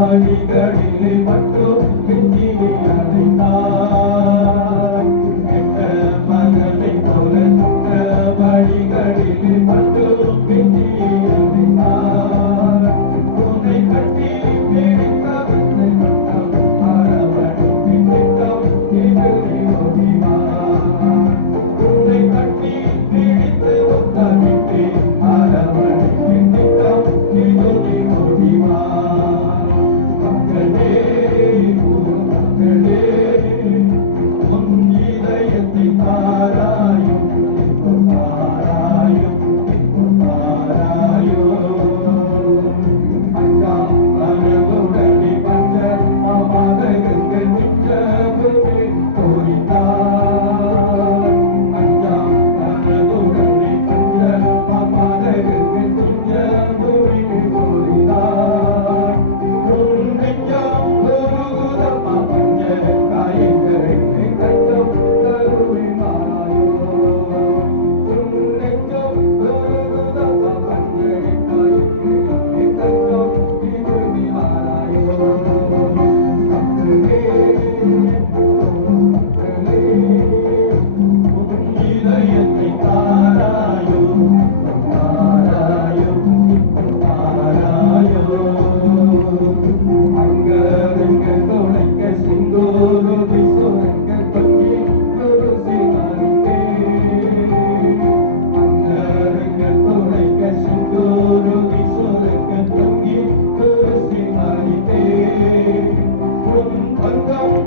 அடிக்கடிலே மட்டும் பிஞ்சிலே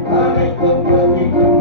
Come, come, come, go come.